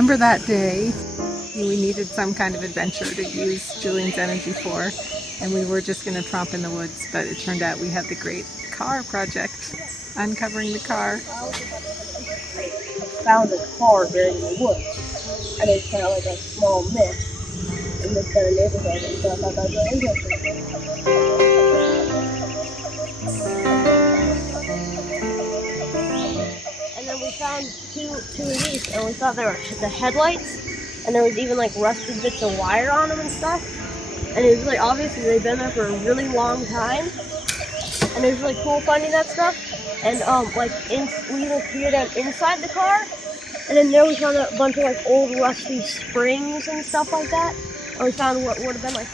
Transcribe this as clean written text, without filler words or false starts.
remember that day we needed some kind of adventure to use Julian's energy for, and we were just going to tromp in the woods, but it turned out we had the great car project, uncovering the car. Found a car buried in the woods, and it's kind of like a small mist in this kind of neighborhood, and so I thought that was really interesting. And then we found two of these, and we thought they were the headlights, and there was even like rusted bits of wire on them and stuff. And it was really obvious that they've been there for a really long time, and it was really cool finding that stuff. And we even peered out inside the car, and then there we found a bunch of like old rusty springs and stuff like that. And we found what would have been like